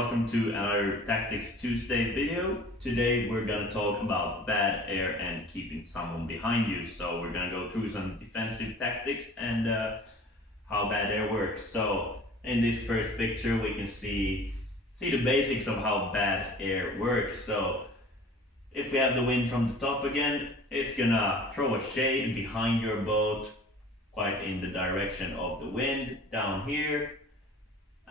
welcome to another Tactics Tuesday video. Today we're gonna talk about bad air and keeping someone behind you. So we're gonna go through some defensive tactics and how bad air works. So in this first picture we can see the basics of how bad air works. So if we have the wind from the top again, it's gonna throw a shade behind your boat, quite in the direction of the wind, down here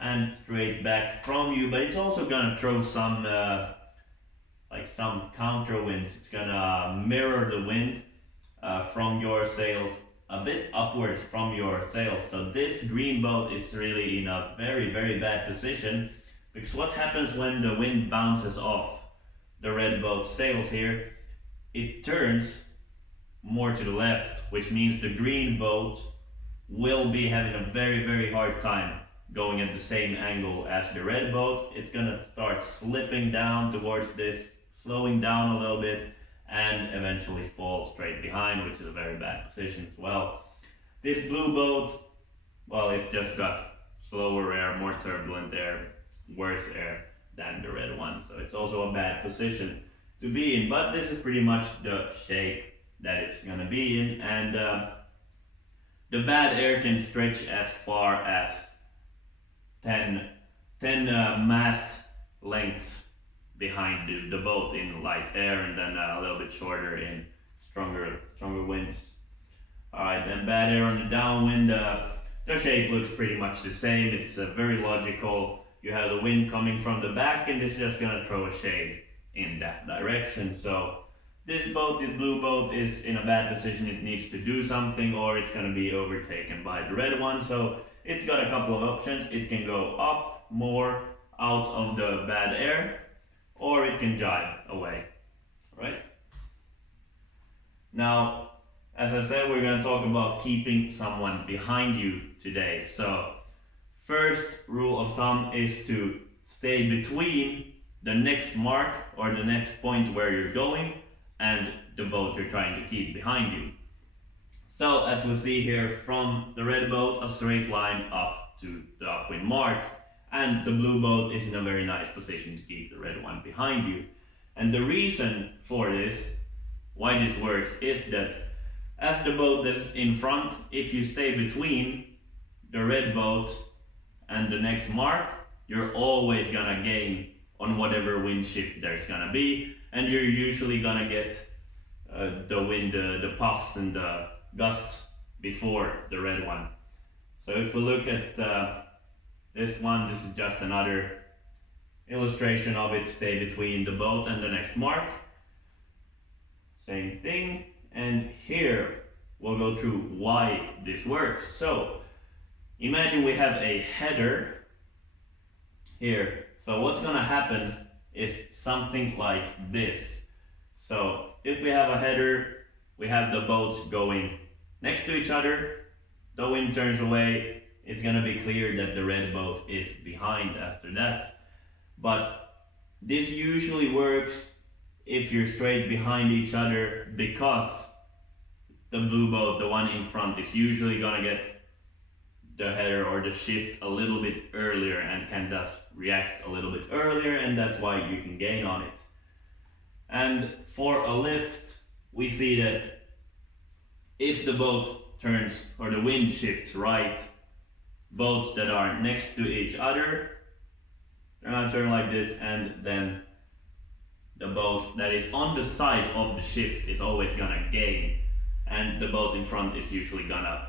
and straight back from you, but it's also gonna throw some some counter winds. It's gonna mirror the wind from your sails, a bit upwards from your sails. So this green boat is really in a very bad position, because what happens when the wind bounces off the red boat's sails here, it turns more to the left, which means the green boat will be having a very hard time going at the same angle as the red boat. It's gonna start slipping down towards this, slowing down a little bit, and eventually fall straight behind, which is a very bad position as well. This blue boat, well, it's just got slower air, more turbulent air, worse air than the red one, so it's also a bad position to be in, but this is pretty much the shape that it's gonna be in. And the bad air can stretch as far as 10 mast lengths behind the boat in light air, and then a little bit shorter in stronger winds. Alright, then bad air on the downwind, the shape looks pretty much the same. It's very logical. You have the wind coming from the back, and it's just gonna throw a shade in that direction. So this blue boat is in a bad position. It needs to do something, or it's gonna be overtaken by the red one. So it's got a couple of options. It can go up more out of the bad air, or it can jibe away, right? Now, as I said, we're gonna talk about keeping someone behind you today. So first rule of thumb is to stay between the next mark or the next point where you're going and the boat you're trying to keep behind you. So as we see here, from the red boat, a straight line up to the upwind mark, and the blue boat is in a very nice position to keep the red one behind you. And the reason for this, why this works, is that as the boat is in front, if you stay between the red boat and the next mark, you're always gonna gain on whatever wind shift there's gonna be, and you're usually gonna get the wind, the puffs and the gusts before the red one. So if we look at this one, this is just another illustration of it. Stay between the boat and the next mark. Same thing. And here we'll go through why this works. So imagine we have a header here. So what's gonna happen is something like this. So if we have a header, we have the boats going next to each other, the wind turns away, it's gonna be clear that the red boat is behind after that. But this usually works if you're straight behind each other, because the blue boat, the one in front, is usually gonna get the header or the shift a little bit earlier and can thus react a little bit earlier, and that's why you can gain on it. And for a lift, we see that if the boat turns or the wind shifts right, boats that are next to each other, they're gonna turn like this, and then the boat that is on the side of the shift is always gonna gain, and the boat in front is usually gonna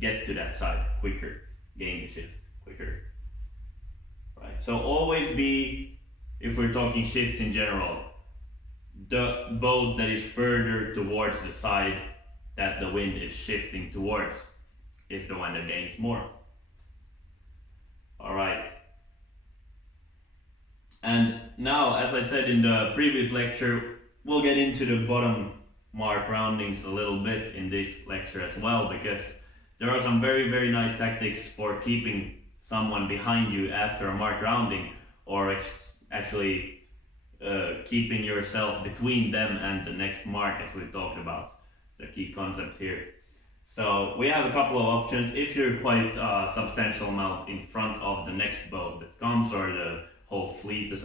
get to that side quicker, gain the shift quicker. Right, so always be, if we're talking shifts in general, the boat that is further towards the side that the wind is shifting towards is the one that gains more. Alright. And now, as I said in the previous lecture, we'll get into the bottom mark roundings a little bit in this lecture as well, because there are some very nice tactics for keeping someone behind you after a mark rounding, or actually keeping yourself between them and the next mark, as we talked about, the key concept here. So we have a couple of options. If you're quite a substantial amount in front of the next boat that comes, or the whole fleet as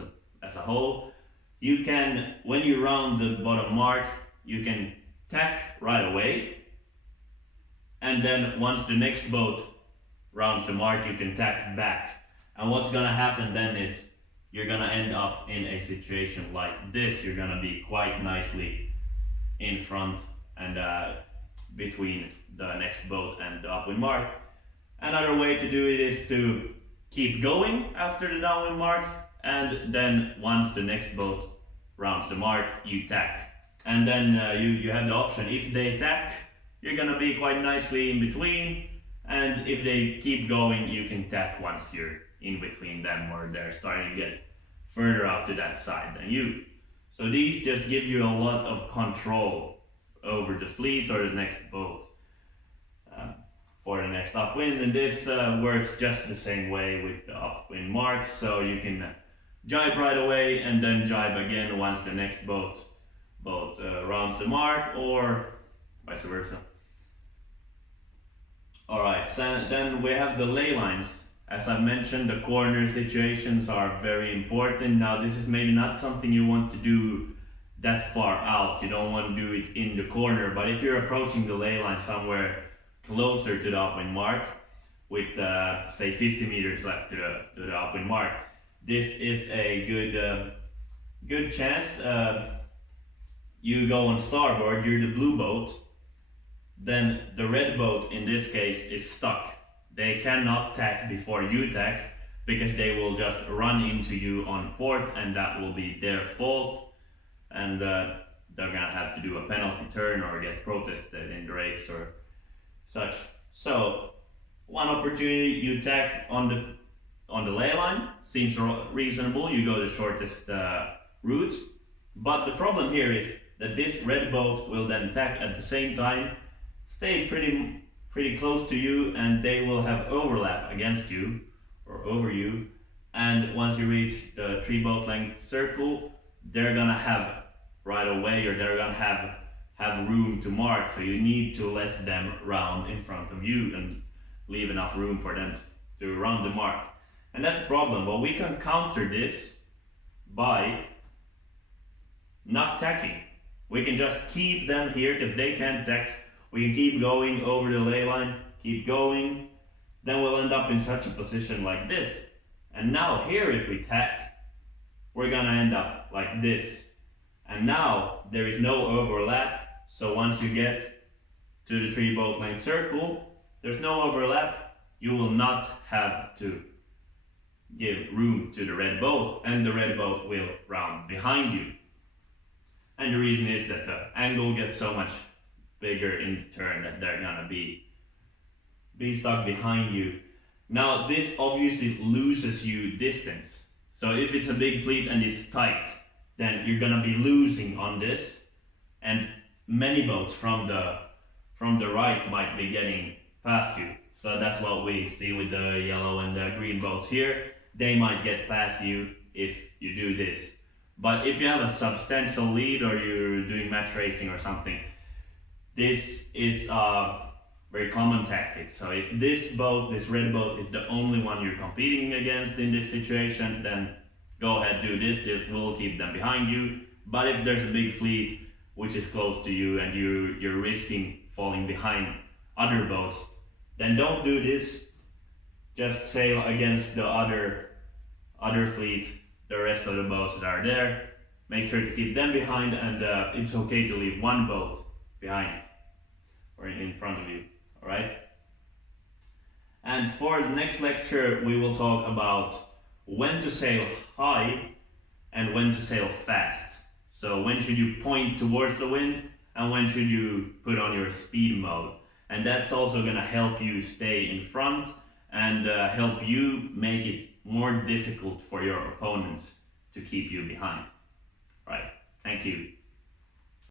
a whole, you can, when you round the bottom mark, you can tack right away, and then once the next boat rounds the mark, you can tack back. And what's gonna happen then is you're gonna end up in a situation like this. You're gonna be quite nicely in front and between the next boat and the upwind mark. Another way to do it is to keep going after the downwind mark, and then once the next boat rounds the mark, you tack. And then you have the option, if they tack, you're gonna be quite nicely in between, and if they keep going, you can tack once you're in between them, or they're starting to get further out to that side than you. So these just give you a lot of control over the fleet or the next boat for the next upwind, and this works just the same way with the upwind marks. So you can jibe right away and then jibe again once the next boat rounds the mark, or vice versa. Alright, so then we have the ley lines. As I mentioned, the corner situations are very important. Now this is maybe not something you want to do that far out. You don't want to do it in the corner, but if you're approaching the ley line somewhere closer to the upwind mark, with say 50 meters left to the upwind mark, this is a good chance. You go on starboard, you're the blue boat, then the red boat in this case is stuck. They cannot tack before you tack, because they will just run into you on port, and that will be their fault, and they're gonna have to do a penalty turn or get protested in the race or such. So one opportunity, you tack on the ley line, seems reasonable. You go the shortest route, but the problem here is that this red boat will then tack at the same time, stay pretty close to you, and they will have overlap against you or over you. And once you reach the 3 boat length circle, they're gonna have right away, or they're gonna have room to mark. So you need to let them round in front of you and leave enough room for them to round the mark. And that's a problem. But we can counter this by not tacking. We can just keep them here because they can't tack. We can keep going over the ley line, keep going. Then we'll end up in such a position like this. And now here, if we tack, we're gonna end up like this. And now there is no overlap. So once you get to the 3 boat length circle, there's no overlap. You will not have to give room to the red boat, and the red boat will round behind you. And the reason is that the angle gets so much bigger in the turn that they're gonna be stuck behind you. Now this obviously loses you distance. So if it's a big fleet and it's tight, then you're gonna be losing on this, and many boats from the right might be getting past you. So that's what we see with the yellow and the green boats here. They might get past you if you do this. But if you have a substantial lead, or you're doing match racing or something, this is a very common tactic. So if this red boat is the only one you're competing against in this situation, then go ahead, do this. This will keep them behind you. But if there's a big fleet which is close to you and you're risking falling behind other boats, then don't do this. Just sail against the other fleet, the rest of the boats that are there. Make sure to keep them behind, and it's okay to leave one boat behind or in front of you. Alright? And for the next lecture, we will talk about when to sail high and when to sail fast. So when should you point towards the wind, and when should you put on your speed mode. And that's also going to help you stay in front, and help you make it more difficult for your opponents to keep you behind. Right? Thank you.